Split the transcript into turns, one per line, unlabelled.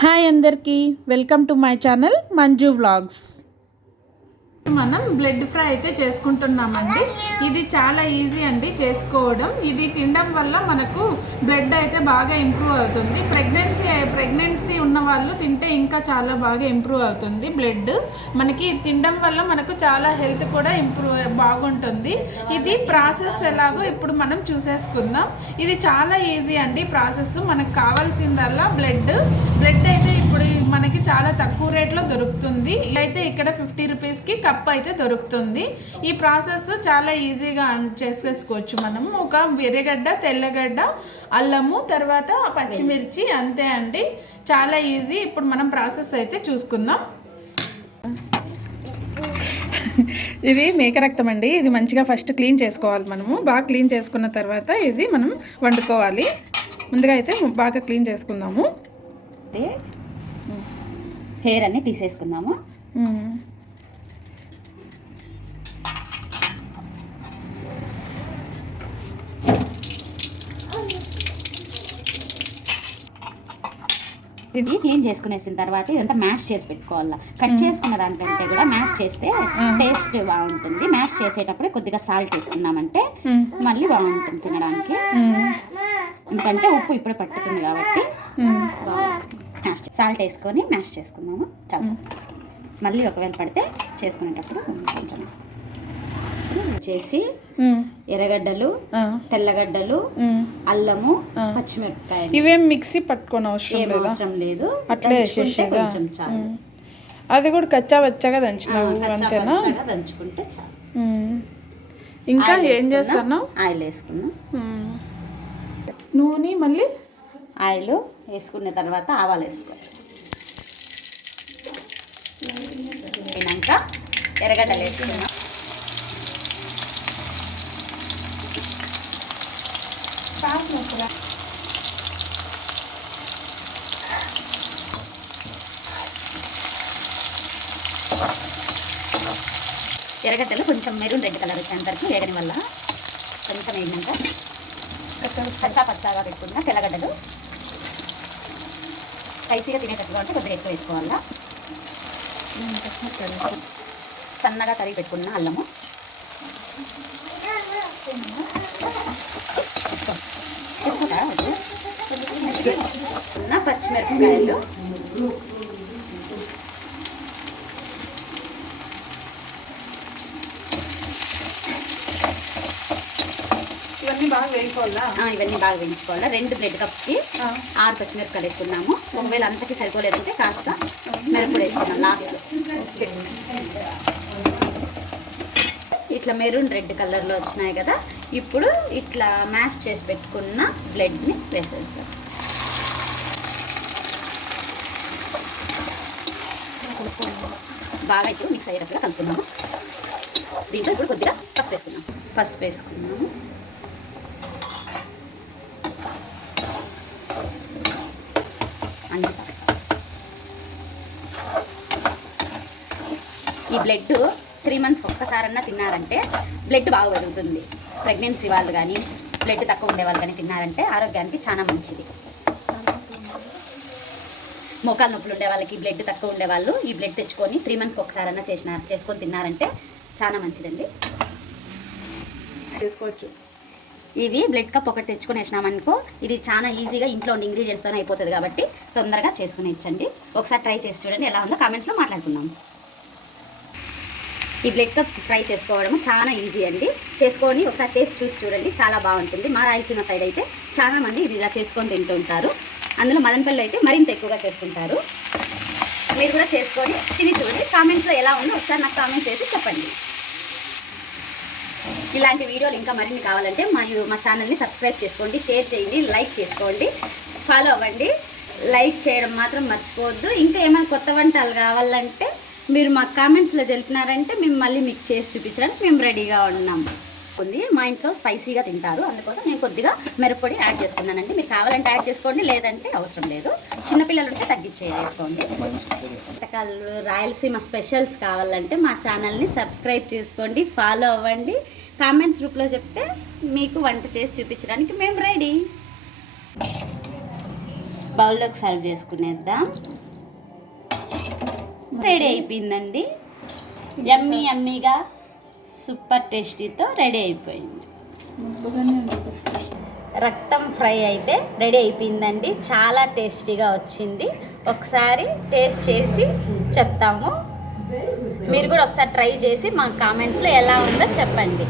Hi అందరికీ welcome to my channel Manju vlogs. మనం blood fry అయితే చేసుకుంటున్నామండి. ఇది చాలా ఈజీ అండి చేసుకోవడం. ఇది తినడం వల్ల మనకు బ్లడ్ అయితే బాగా ఇంప్రూవ్ అవుతుంది. ప్రెగ్నెన్సీ ప్రెగ్నెన్సీ ఉన్న వాళ్ళు తింటే ఇంకా చాలా బాగా ఇంప్రూవ్ అవుతుంది బ్లడ్. మనకి తినడం వల్ల మనకు చాలా హెల్త్ కూడా ఇంప్రూవ్ బాగుంటుంది. ఇది ప్రాసెస్ ఎలాగో ఇప్పుడు మనం చూసేసుకుందాం. ఇది చాలా ఈజీ అండి ప్రాసెస్. మనకు కావాల్సిందల్లా బ్లడ్. బ్లడ్ అయితే మనకి చాలా తక్కువ రేట్లో దొరుకుతుంది. అయితే ఇక్కడ ఫిఫ్టీ రూపీస్కి కప్ అయితే దొరుకుతుంది. ఈ ప్రాసెస్ చాలా ఈజీగా చేసేసుకోవచ్చు మనము. ఒక ఎర్రగడ్డ తెల్లగడ్డ అల్లము తర్వాత పచ్చిమిర్చి అంతే అండి. చాలా ఈజీ. ఇప్పుడు మనం ప్రాసెస్ అయితే చూసుకుందాం. ఇది మేకరక్తం అండి. ఇది మంచిగా ఫస్ట్ క్లీన్ చేసుకోవాలి మనము. బాగా క్లీన్ చేసుకున్న తర్వాత ఇది మనం వండుకోవాలి. ముందుగా అయితే బాగా క్లీన్ చేసుకుందాము.
హెయిర్ అన్ని తీసేసుకుందాము. ఇది క్లీన్ చేసుకునేసిన తర్వాత ఇదంతా మ్యాష్ చేసి పెట్టుకోవాలా కట్ చేసుకున్న దానికంటే కూడా మ్యాష్ చేస్తే టేస్ట్ బాగుంటుంది మ్యాష్ చేసేటప్పుడు కొద్దిగా సాల్ట్ వేసుకున్నామంటే. మళ్ళీ బాగుంటుంది తినడానికి. ఎందుకంటే ఉప్పు ఇప్పుడే పట్టుతుంది కాబట్టి. మ్యాష్ సాల్ట్ వేసుకొని మ్యాష్ చేసుకుందాము చాలా మళ్ళీ ఒకవేళ పడితే చేసుకునేటప్పుడు కొంచెం చేసి. ఎర్రగడ్డలు. తెల్లగడ్డలు. అల్లము
ఆ.
పచ్చిమిరపకాయలు
ఇవేం మిక్సీ పట్టుకోని అవసరం
అవసరం లేదు
అట్లే?
కొంచెం చాలు.
అది కూడా కచ్చా వచ్చాగా
కచ్చా
అంతేనా
దంచుకుంటే చాలు.
ఇంకా ఏం
వేసుకుందాం.
చేస్తాను
ఆయిల్ వేసుకున్నాం
నూనె మళ్ళీ
ఆయిల్ వేసుకున్న తర్వాత ఆవాలు వేసుకో అయినాక ఎర్రగడ్డలు వేసుకున్నాం ఎర్రగడ్డలు కొంచెం మెరూన్ రెడ్ కలర్ వచ్చేంతవరకు వేగని వల్ల కొంచెం వేగినాక పచ్చా పచ్చాగా పెట్టుకున్న తెల్లగడ్డలు స్పైసీగా తినేటట్టుగా ఉంటే కొద్దిగా ఎక్కువ వేసుకోవాలా. సన్నగా కరిగి పెట్టుకున్న అల్లము. పచ్చిమిరపకాయలు.
ఇవన్నీ బాగా వేయిపోవాలా
ఆ, ఇవన్నీ బాగా వేయించుకోవాలా. రెండు బ్రెడ్ కప్స్కి ఆరు పచ్చిమిరపకాయలు వేసుకున్నాము. ఒకవేళ అంతకి సరిపోలేదంటే కాస్త మిరపొడి వేసుకున్నాం లాస్ట్లో ఇట్లా మెరూన్ రెడ్ కలర్లో వచ్చినాయి కదా. ఇప్పుడు ఇట్లా మ్యాష్ చేసి పెట్టుకున్న బ్లడ్ని వేసేస్తాం బాగా ఇప్పుడు మిక్స్ అయ్యేటప్పుడు కలుపుకున్నాము దీంట్లో ఇప్పుడు కొద్దిగా పసుపు వేసుకున్నాం పసుపు వేసుకున్నాము అంజి పసుపు ఈ బ్లడ్ త్రీ మంత్స్కి ఒక్కసారన్నా తిన్నారంటే బ్లడ్ బాగా పెరుగుతుంది. ప్రెగ్నెన్సీ వాళ్ళు కానీ బ్లడ్ తక్కువ ఉండే వాళ్ళు కానీ తిన్నారంటే ఆరోగ్యానికి చాలా మంచిది. మోకాలు నొప్పులు ఉండే వాళ్ళకి బ్లడ్ తక్కువ ఉండే వాళ్ళు ఈ బ్లడ్ తెచ్చుకొని త్రీ మంత్స్కి ఒకసారన్నా చేసిన చేసుకొని తిన్నారంటే చాలా మంచిదండి.
చేసుకోవచ్చు.
ఇవి బ్లడ్ కప్ ఒకటి తెచ్చుకొని వేసినామనుకో ఇది చాలా ఈజీగా ఇంట్లో ఉండే ఇంగ్రీడియంట్స్తోనే అయిపోతుంది కాబట్టి తొందరగా చేసుకుని ఇచ్చండి. ఒకసారి ట్రై చేసి చూడండి ఎలా ఉందో కామెంట్స్లో మాట్లాడుకుందాం. ఈ బ్లెడ్ కప్స్ ఫ్రై చేసుకోవడం చాలా ఈజీ అండి. చేసుకొని ఒకసారి టేస్ట్ చూసి చూడండి చాలా బాగుంటుంది. మా రాయలసీమ సైడ్ అయితే చాలా మంది ఇది ఇలా చేసుకొని తింటుంటారు. అందులో మదనపల్లి అయితే మరింత ఎక్కువగా చేసుకుంటారు. మీరు కూడా చేసుకొని తిని చూడండి. కామెంట్స్లో ఎలా ఉందో ఒకసారి నాకు కామెంట్ చేసి చెప్పండి. ఇలాంటి వీడియోలు ఇంకా మరిన్ని కావాలంటే మా మా ఛానల్ని సబ్స్క్రైబ్ చేసుకోండి షేర్ చేయండి లైక్ చేసుకోండి ఫాలో అవ్వండి. లైక్ చేయడం మాత్రం మర్చిపోవద్దు. ఇంకా ఏమైనా కొత్త వంటలు కావాలంటే మీరు మా కామెంట్స్లో తెలిపినారంటే మేము మళ్ళీ మీకు చేసి చూపించడానికి మేము రెడీగా ఉన్నాము ఉంది. మా ఇంట్లో స్పైసీగా తింటారు. అందుకోసం నేను కొద్దిగా మిరప్పొడి యాడ్ చేసుకున్నానండి. మీరు కావాలంటే యాడ్ చేసుకోండి లేదంటే అవసరం లేదు. చిన్నపిల్లలు ఉంటే తగ్గించే వేసుకోండి. వంటకాలు రాయలసీమ స్పెషల్స్ కావాలంటే మా ఛానల్ని సబ్స్క్రైబ్ చేసుకోండి ఫాలో అవ్వండి. కామెంట్స్ రూప్లో చెప్తే మీకు వంట చేసి చూపించడానికి మేము రెడీ. బౌల్లోకి సర్వ్ చేసుకునేద్దాం. రెడీ అయిపోయిందండి. యమ్మీ యమ్మీగా సూపర్ టేస్టీతో రెడీ అయిపోయింది. రక్తం ఫ్రై అయితే రెడీ అయిపోయిందండి. చాలా టేస్టీగా వచ్చింది. ఒకసారి టేస్ట్ చేసి చెప్తాము. మీరు కూడా ఒకసారి ట్రై చేసి మా కామెంట్స్లో ఎలా ఉందో చెప్పండి.